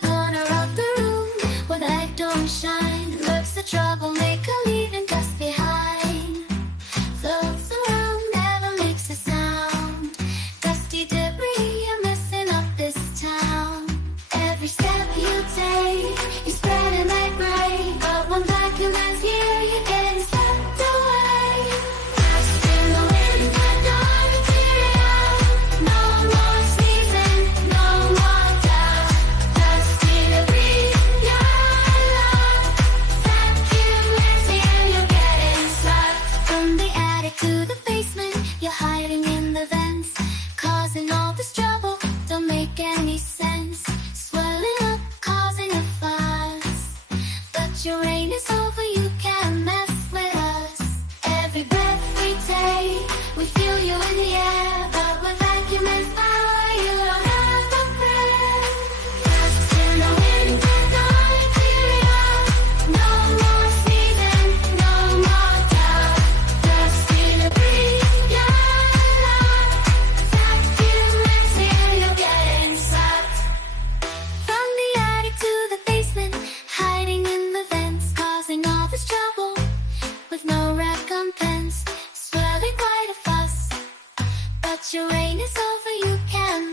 the corner of the room where the light don't shine. Lurks the troublemaker, leaving dust behind. Floats around, never makes a sound. Dusty debris, you're messing up this town. Every step you take, you're spreading like rain. But when Vacu-Man's here, you're getting swept away. Dust in the wind, no material. No more sneezing, no more doubt. Dusty debris, you're alone. Vacu-Man's here, you're getting swept. From the attic to the basement, you're hiding in the vents, causing all this trouble, don't make any sense. Swelling up, causing a fuss. But your reign is over, you can't mess with us. Every breath we take, we feel you in the air. But with Vacu-Man's power, you don't have a prayer. Dust in the wind, no material. No more sneezing, no more doubt. Dusty debris, you're alone. Vacu-Man's here, you're getting swept. From the attic to the basement, hiding in the vents, causing all this trouble with no recompense. Swelling quite a fuss, but your reign is over, you can't